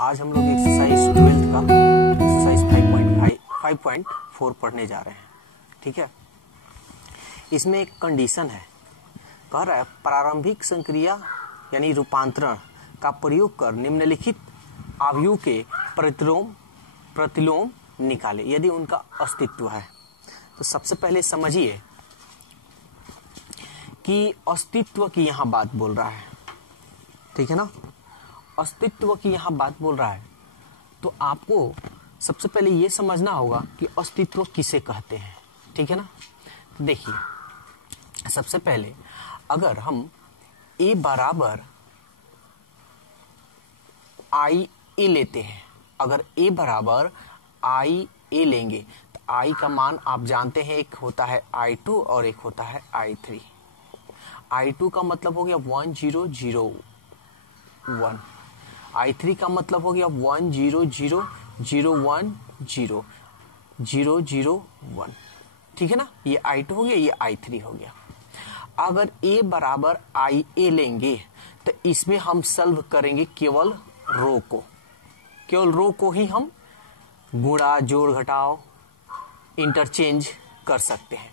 आज हम लोग एक्सरसाइज 12 का एक्सरसाइज 5.4 पढ़ने जा रहे हैं। ठीक है, इसमें एक कंडीशन है, कह रहा है प्रारंभिक संक्रिया यानी रूपांतरण का प्रयोग कर निम्नलिखित अवयव के प्रतिलोम निकाले यदि उनका अस्तित्व है। तो सबसे पहले समझिए कि अस्तित्व की यहां बात बोल रहा है। ठीक है ना, अस्तित्व की यहां बात बोल रहा है तो आपको सबसे पहले यह समझना होगा कि अस्तित्व किसे कहते हैं। ठीक है ना, तो देखिए सबसे पहले अगर हम a बराबर आई ए लेते हैं, अगर a बराबर आई ए लेंगे तो i का मान आप जानते हैं, एक होता है i2 और एक होता है i3। i2 का मतलब हो गया 1001, i3 का मतलब हो गया 10000100001। ठीक है ना, ये i2 हो गया, ये i3 हो गया। अगर a बराबर आई ए लेंगे तो इसमें हम सॉल्व करेंगे केवल रो को, केवल रो को ही हम गुणा जोड़ घटाव इंटरचेंज कर सकते हैं।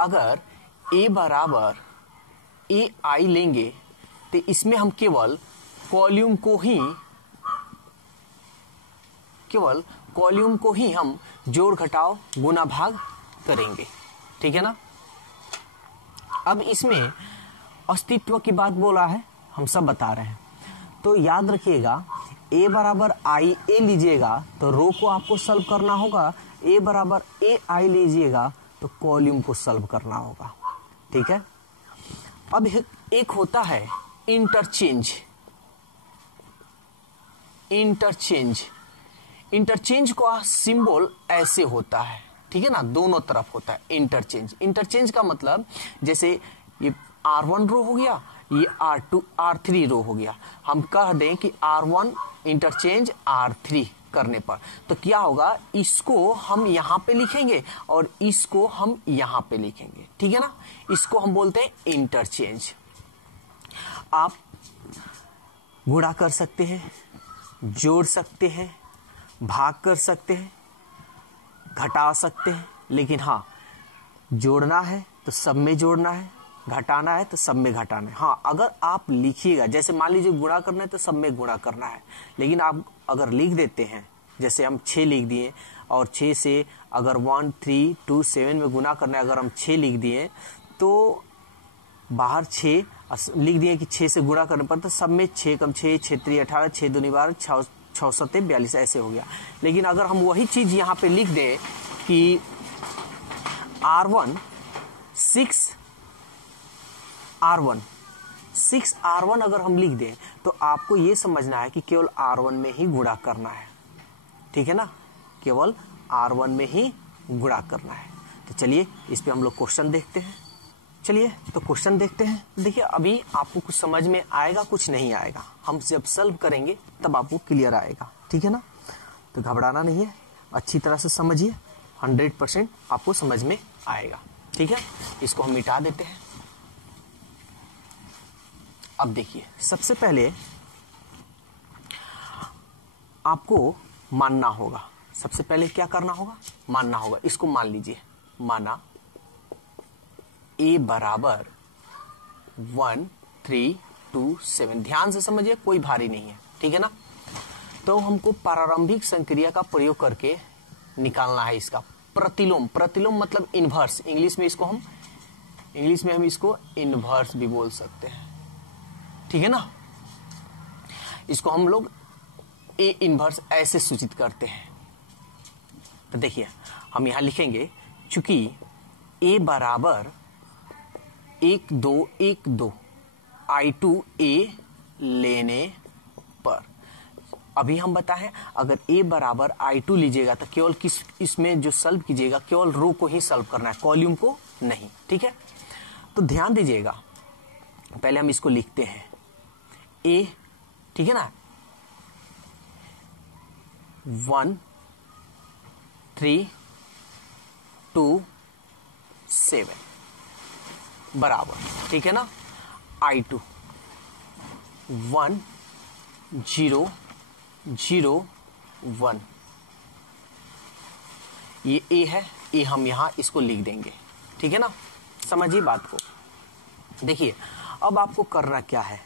अगर a बराबर ए आई लेंगे तो इसमें हम केवल कॉलम को ही हम जोड़ घटाव गुना भाग करेंगे। ठीक है ना, अब इसमें अस्तित्व की बात बोला है, हम सब बता रहे हैं तो याद रखिएगा a बराबर आई ए लीजिएगा तो रो को आपको सॉल्व करना होगा, a बराबर ए आई लीजिएगा तो कॉलम को सॉल्व करना होगा। ठीक है, अब एक होता है इंटरचेंज का सिंबल ऐसे होता है। ठीक है ना, दोनों तरफ होता है इंटरचेंज का मतलब जैसे ये R1 रो हो गया, ये R2 R3 रो हो गया। हम कह दें कि R1 इंटरचेंज R3 करने पर तो क्या होगा, इसको हम यहां पे लिखेंगे और इसको हम यहां पे लिखेंगे। ठीक है ना, इसको हम बोलते हैं इंटरचेंज। आप गुणा कर सकते हैं, जोड़ सकते हैं, भाग कर सकते हैं, घटा सकते हैं, लेकिन हाँ जोड़ना है तो सब में जोड़ना है, घटाना है तो सब में घटाना है। हाँ, अगर आप लिखिएगा जैसे मान लीजिए गुणा करना है तो सब में गुणा करना है, लेकिन आप अगर लिख देते हैं जैसे हम 6 लिख दिए और 6 से अगर 1 3 2 7 में गुणा करना है, अगर हम 6 लिख दिए तो बाहर 6 लिख दिए कि 6 से गुणा करने पर तो सब में 6 कम 6 6 3 18 6 दूनी 12 6 6 42 ऐसे हो गया। लेकिन अगर हम वही चीज यहाँ पे लिख दें कि R1 6R1 अगर हम लिख दें तो आपको ये समझना है कि केवल R1 में ही गुणा करना है। ठीक है ना, केवल R1 में ही गुणा करना है। तो चलिए इस पे हम लोग क्वेश्चन देखते हैं। चलिए तो क्वेश्चन देखते हैं। देखिए अभी आपको कुछ समझ में आएगा, कुछ नहीं आएगा, हम जब सॉल्व करेंगे तब आपको क्लियर आएगा। ठीक है ना, तो घबराना नहीं है, अच्छी तरह से समझिए, 100% आपको समझ में आएगा। ठीक है, इसको हम मिटा देते हैं। अब देखिए सबसे पहले आपको मानना होगा, सबसे पहले क्या करना होगा, मानना होगा। इसको मान लीजिए, माना a बराबर 1 3 2 7। ध्यान से समझिए, कोई भारी नहीं है। ठीक है ना, तो हमको प्रारंभिक संक्रिया का प्रयोग करके निकालना है इसका प्रतिलोम मतलब इनवर्स। इंग्लिश में हम इसको इनवर्स भी बोल सकते हैं। ठीक है ना, इसको हम लोग ए इनवर्स ऐसे सूचित करते हैं। तो देखिए हम यहां लिखेंगे, चूंकि a बराबर 1 2 1 2 I2 A लेने पर, अभी हम बताएं अगर a बराबर I2 लीजिएगा तो केवल इसमें जो सॉल्व कीजिएगा केवल रो को ही सॉल्व करना है, कॉलम को नहीं। ठीक है, तो ध्यान दीजिएगा, पहले हम इसको लिखते हैं a। ठीक है ना, 1 3 2 7 बराबर, ठीक है ना, I2 1 0 0 1, ये ए है, ए हम यहां इसको लिख देंगे, ठीक है ना। समझिए बात को। देखिए अब आपको करना क्या है,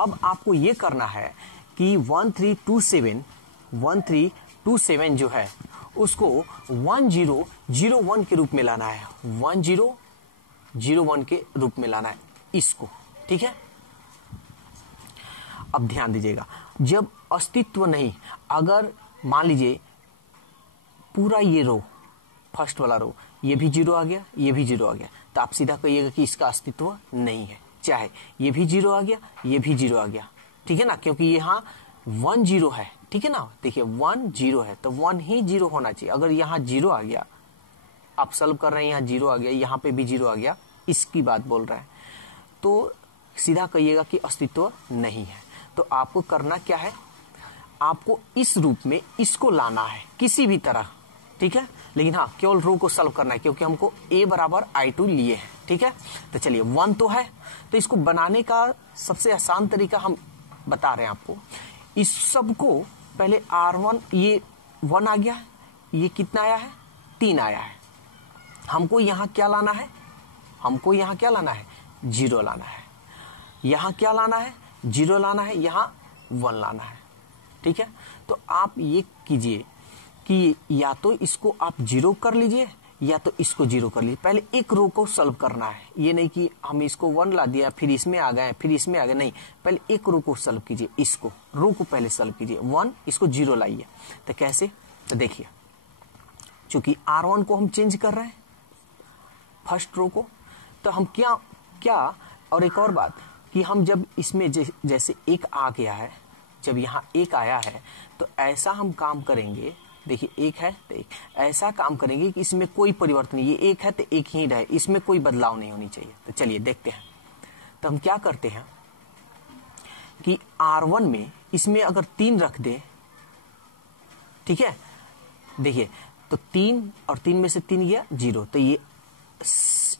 अब आपको ये करना है कि 1327 जो है उसको 1001 के रूप में लाना है, 1001 के रूप में लाना है इसको, ठीक है। अब ध्यान दीजिएगा, जब अस्तित्व नहीं, अगर मान लीजिए पूरा ये रो, फर्स्ट वाला रो, ये भी 0 आ गया, ये भी 0 आ गया, तो आप सीधा कहिएगा कि इसका अस्तित्व नहीं है। चाहे ये भी 0 आ गया, ये भी 0 आ गया, ठीक है ना, क्योंकि यहाँ 1 0 है, ठीक है ना। देखिए 1 0 है तो 1 ही 0 होना चाहिए। अगर यहाँ 0 आ गया, आप सॉल्व कर रहे हैं, यहाँ 0 आ गया, यहाँ पे भी 0 आ गया, इसकी बात बोल रहा है, तो सीधा कहिएगा कि अस्तित्व नहीं है। तो आपको करना क्या है, आपको इस रूप में इसको लाना है किसी भी तरह, ठीक है। लेकिन हाँ, केवल रो को सॉल्व करना है, क्योंकि हमको a बराबर I2 लिए हैं, ठीक है। तो चलिए 1 तो है, तो इसको बनाने का सबसे आसान तरीका हम बता रहे हैं आपको। इस सब को पहले R1, ये 1 आ गया, ये कितना आया है, 3 आया है। हमको यहाँ क्या लाना है, हमको यहाँ क्या लाना है, 0 लाना है। यहाँ क्या लाना है, 0 लाना है, यहाँ 1 लाना है, ठीक है। तो आप ये कीजिए कि या तो इसको आप 0 कर लीजिए या तो इसको 0 कर लीजिए। पहले एक रो को सॉल्व करना है, ये नहीं कि हम इसको 1 ला दिया फिर इसमें आ गए फिर इसमें आ गए, नहीं, पहले एक रो को सॉल्व कीजिए, इसको रो को पहले सॉल्व कीजिए, 1 इसको 0 लाइए। तो कैसे, तो देखिए चूंकि R1 को हम चेंज कर रहे हैं फर्स्ट रो को, तो हम क्या और एक और बात कि हम जब इसमें जैसे 1 आ गया है, जब यहाँ 1 आया है, तो ऐसा हम काम करेंगे, देखिए 1 है तो 1, ऐसा काम करेंगे कि इसमें कोई परिवर्तन नहीं, ये 1 है तो 1 ही रहे, इसमें कोई बदलाव नहीं होनी चाहिए। तो चलिए देखते हैं। तो हम क्या करते हैं कि R1 में इसमें अगर 3 रख दे, ठीक है, देखिए तो 3 और 3 में से 3 गया 0, तो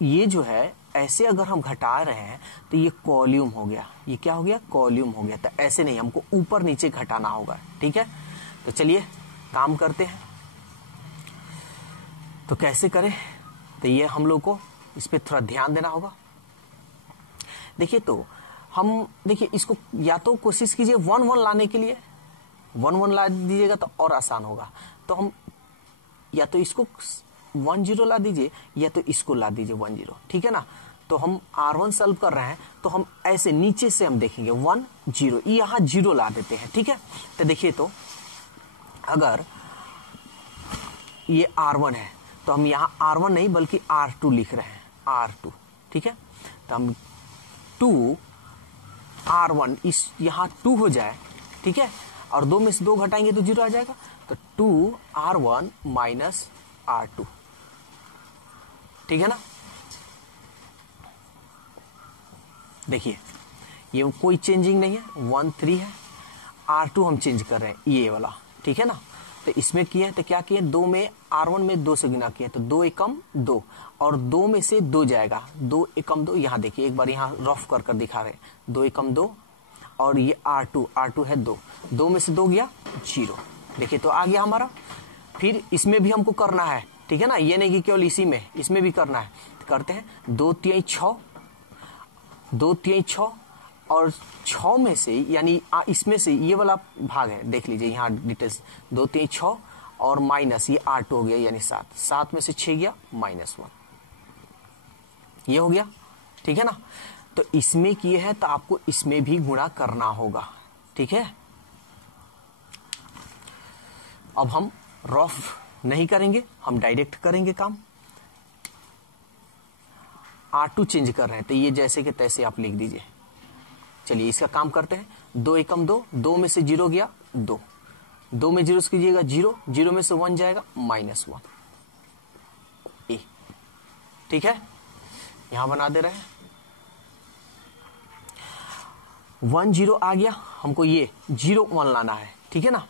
ये जो है ऐसे अगर हम घटा रहे हैं तो ये कॉल्यूम हो गया, ये क्या हो गया, कॉल्यूम हो गया। तो ऐसे नहीं, हमको ऊपर नीचे घटाना होगा, ठीक है। तो चलिए काम करते हैं। तो कैसे करें, तो ये हम लोग को इस पे थोड़ा ध्यान देना होगा। देखिए तो हम देखिए इसको या तो कोशिश कीजिए 1 1 लाने के लिए, 1 1 ला दीजिएगा तो और आसान होगा। तो हम या तो इसको 1 0 ला दीजिए या तो इसको ला दीजिए 1 0, ठीक है ना। तो हम R1 सॉल्व कर रहे हैं, तो हम ऐसे नीचे से हम देखेंगे 1 0, यहाँ 0 ला देते हैं, ठीक है। तो देखिए तो अगर ये R1 है तो हम यहाँ R1 नहीं बल्कि R2 लिख रहे हैं, R2, ठीक है। तो हम 2 R1 इस यहाँ 2 हो जाए, ठीक है, और 2 में से 2 घटाएंगे तो 0 आ जाएगा। तो 2 R1 माइनस R2, ठीक है ना। देखिए ये कोई चेंजिंग नहीं है, 1 3 है, R2 हम चेंज कर रहे हैं ये वाला, ठीक है ना। तो इसमें किए तो क्या किए, 2 में R1 में 2 से गुना किए तो 2 एकम 2, और 2 में से 2 जाएगा, 2 एकम 2, यहाँ देखिए एक बार यहाँ रफ कर कर दिखा रहे हैं, 2 एकम 2, और ये R2 है 2, 2 में से 2 गया 0, देखिए तो आ गया हमारा। फिर इसमें भी हमको करना है, ठीक है ना, ये नहीं कि केवल इसी में, इसमें भी करना है। तो करते हैं 2 3 6, 2 3 6, और 6 में से यानी इसमें से ये वाला भाग है, देख लीजिए यहाँ डिटेल्स, 2 3 6 और माइनस ये 8 हो गया यानी 7, 7 में से 6 गया -1, ये हो गया, ठीक है ना। तो इसमें किए हैं तो आपको इसमें भी गुणा करना होगा, ठीक है। अब हम रफ नहीं करेंगे, हम डायरेक्ट करेंगे काम। R2 चेंज कर रहे हैं तो ये जैसे के तैसे आप लिख दीजिए। चलिए इसका काम करते हैं, 2 एकम 2, 2 में से 0 गया 2, 2 में 0 कीजिएगा 0, 0 में से 1 जाएगा -1, ए, ठीक है। यहां बना दे रहे हैं 1 0 आ गया, हमको ये 0 1 लाना है, ठीक है ना।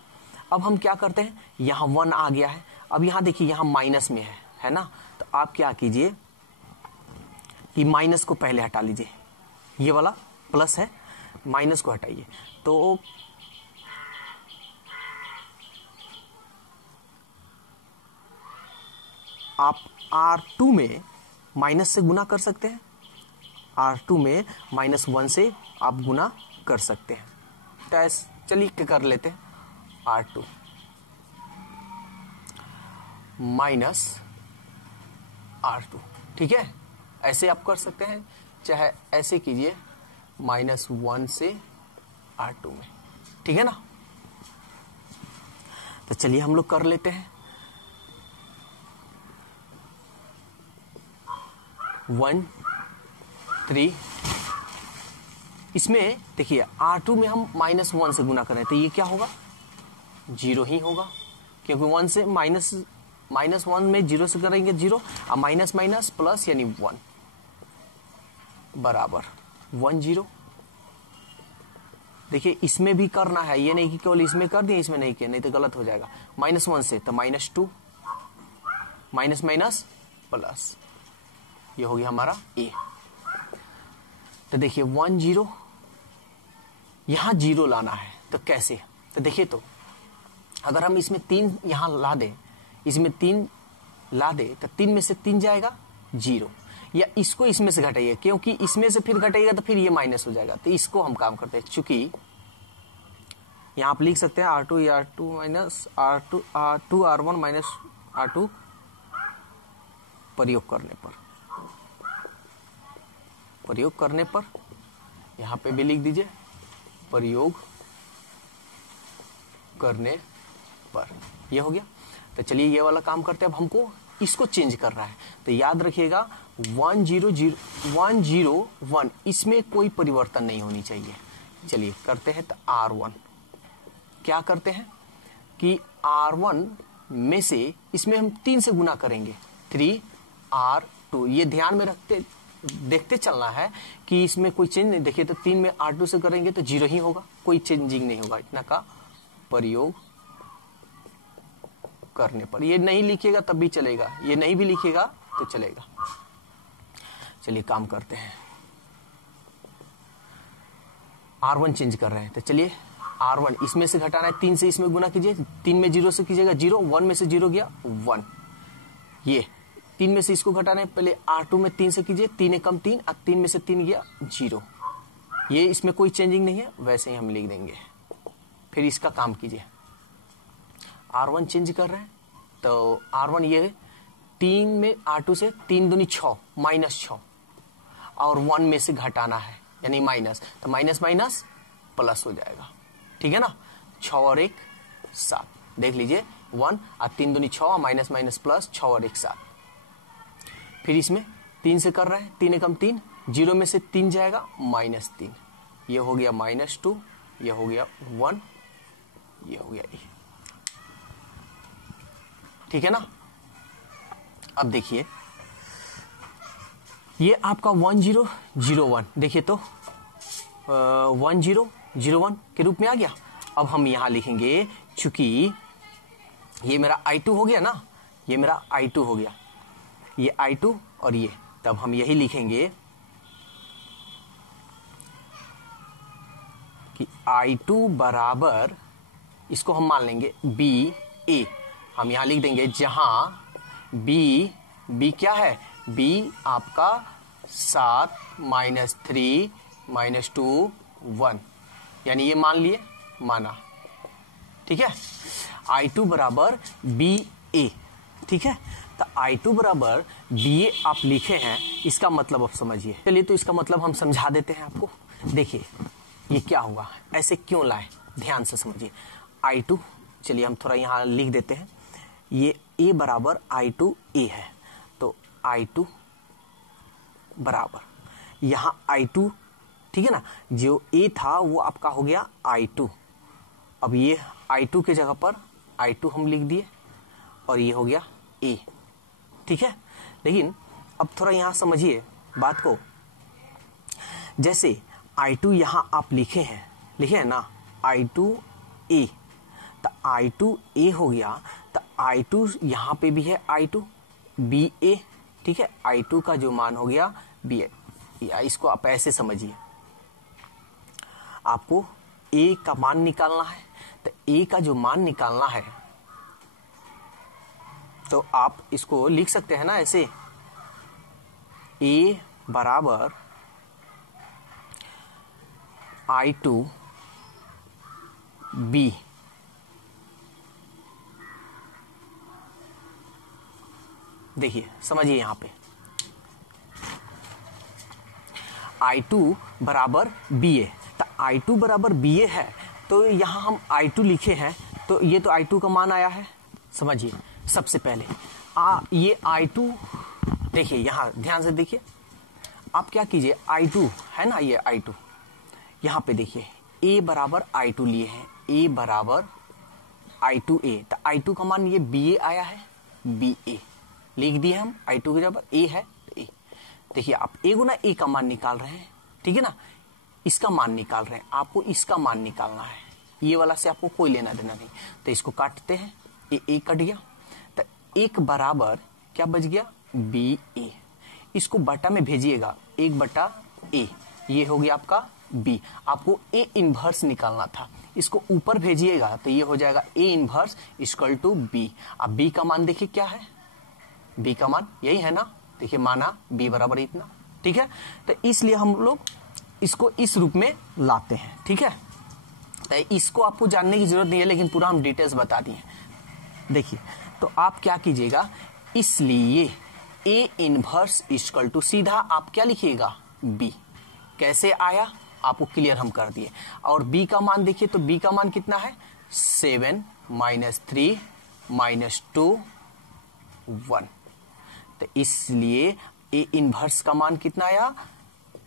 अब हम क्या करते हैं, यहाँ 1 आ गया है, अब यहाँ देखिए यहाँ माइनस में है ना। तो आप क्या कीजिए कि माइनस को पहले हटा लीजिए, ये वाला प्लस है, माइनस को हटाइए। तो आप R2 में माइनस से गुना कर सकते हैं, R2 में -1 से आप गुना कर सकते हैं। तो चलिए कर लेते हैं, R2 माइनस R2, ठीक है। ऐसे आप कर सकते हैं, चाहे ऐसे कीजिए -1 से R2 में, ठीक है ना। तो चलिए हम लोग कर लेते हैं। 1 3, इसमें देखिए R2 में हम -1 से गुना करें तो ये क्या होगा, 0 ही होगा, क्योंकि 1 से -1 में 0 से करेंगे 0, और माइनस माइनस प्लस यानी 1 बराबर 1 0। देखिए इसमें भी करना है, ये नहीं कि केवल इसमें कर दिए इसमें नहीं किया, नहीं तो गलत हो जाएगा। -1 से तो -2, माइनस माइनस प्लस, ये हो गया हमारा ए। तो देखिए 1 0, यहां 0 लाना है तो कैसे, तो देखिए तो अगर हम इसमें 3 यहां ला दें, इसमें 3 ला दे तो 3 में से 3 जाएगा 0, या इसको इसमें से घटाइए, क्योंकि इसमें से फिर घटाइएगा तो फिर ये माइनस हो जाएगा। तो इसको हम काम करते हैं, चूंकि यहां आप लिख सकते हैं R2 R2 minus R2 R1 minus R2 प्रयोग करने पर यहां पे भी लिख दीजिए प्रयोग करने पर, ये हो गया। तो चलिए ये वाला काम करते हैं। अब हमको इसको चेंज कर रहा है, तो याद रखिएगा 1 0 0 1 0 1, इसमें कोई परिवर्तन नहीं होनी चाहिए। चलिए करते हैं। तो R1 क्या करते हैं कि R1 में से इसमें हम 3 से गुना करेंगे, 3 R2, ये ध्यान में देखते चलना है कि इसमें कोई चेंज नहीं। देखिए तो 3 में R2 से करेंगे तो 0 ही होगा, कोई चेंजिंग नहीं होगा, इतना का प्रयोग करने पर। ये नहीं लिखिएगा तब भी चलेगा, ये नहीं भी लिखिएगा तो चलेगा। चलिए काम करते हैं, R1 चेंज कर रहे हैं। तो चलिए R1 इसमें से घटाना है, 3 से इसमें गुना कीजिए, 3 में 0 से कीजिएगा 0, 1 में से 0 गया 1, ये 3 में से इसको घटाना है, पहले R2 में 3 से कीजिए, 3 एकम 3, अब 3 में से 3 गया 0, ये इसमें कोई चेंजिंग नहीं है, वैसे ही हम लिख देंगे। फिर इसका काम कीजिए, R1 चेंज कर रहे हैं, तो R1 ये 3 में R2 से 3 दूनी 6 -6, और 1 में से घटाना है यानी माइनस, तो माइनस माइनस प्लस हो जाएगा, ठीक है ना। 6 और 1 7, देख लीजिए 1 और 3 दूनी 6, माइनस माइनस प्लस, 6 और 1 7। फिर इसमें 3 से कर रहे हैं, 3 एकम 3, 0 में से 3 जाएगा -3, ये हो गया -2, ये हो गया 1, ये हो गया ए, ठीक है ना। अब देखिए ये आपका 1 0 0 1, देखिए तो 1 0 0 1 के रूप में आ गया। अब हम यहां लिखेंगे, चूंकि ये मेरा I2 हो गया ना, ये मेरा I2 हो गया, ये I2 और ये, तब हम यही लिखेंगे कि I2 बराबर, इसको हम मान लेंगे BA, हम यहां लिख देंगे, जहां B क्या है, B आपका 7 -3 -2 1, यानी ये मान लिए, माना, ठीक है। I2 बराबर BA, ठीक है। तो I2 बराबर BA आप लिखे हैं, इसका मतलब आप समझिए। चलिए तो इसका मतलब हम समझा देते हैं आपको। देखिए ये क्या हुआ, ऐसे क्यों लाए, ध्यान से समझिए। I2, चलिए हम थोड़ा यहां लिख देते हैं, ये A बराबर I2 A है, तो I2 बराबर यहां I2, ठीक है ना, जो A था वो आपका हो गया I2, अब ये I2 के जगह पर I2 हम लिख दिए, और ये हो गया A, ठीक है। लेकिन अब थोड़ा यहां समझिए बात को, जैसे I2 यहां आप लिखे हैं ना I2 A, तो I2 A हो गया, तो I2 यहां पे भी है I2 BA, ठीक है। I2 का जो मान हो गया BA, या इसको आप ऐसे समझिए, आपको A का मान निकालना है, तो A का जो मान निकालना है तो आप इसको लिख सकते हैं ना ऐसे, A बराबर I2 B, देखिए समझिए यहां पे I2 बराबर BA, तो I2 बराबर BA है, तो यहां हम I2 लिखे हैं, तो ये तो I2 का मान आया है। समझिए सबसे पहले ये I2, देखिए यहां ध्यान से देखिए, आप क्या कीजिए, I2 है ना, ये I2 यहां पे देखिए A बराबर I2 लिए हैं, A बराबर I2A, तो I2 का मान ये BA आया है, BA लिख दिए हम, I2 के बराबर A है तो A। देखिए आप A गुना A का मान निकाल रहे हैं, ठीक है ना, इसका मान निकाल रहे हैं, आपको इसका मान निकालना है, ये वाला से आपको कोई लेना देना नहीं। तो इसको काटते हैं, A कट गया, तो 1 बराबर क्या बच गया, BA। इसको बटा में भेजिएगा, 1/A, ये हो गया आपका B। आपको A इनवर्स निकालना था, इसको ऊपर भेजिएगा तो ये हो जाएगा A inverse equal to B। अब B का मान देखिए क्या है, B का मान यही है ना, देखिए माना B बराबर इतना, ठीक है। तो इसलिए हम लोग इसको इस रूप में लाते हैं, ठीक है। तो इसको आपको जानने की जरूरत नहीं है, लेकिन पूरा हम डिटेल्स बता दिए। देखिए तो आप क्या कीजिएगा, इसलिए A इनवर्स इक्वल टू सीधा आप क्या लिखिएगा, B। कैसे आया आपको क्लियर हम कर दिए। और B का मान देखिए, तो B का मान कितना है, 7 - 3 - 2 1। तो इसलिए A इनवर्स का मान कितना आया,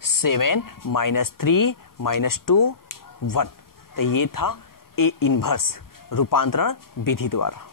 7 - 3 - 2 1। तो ये था A इनवर्स रूपांतरण विधि द्वारा।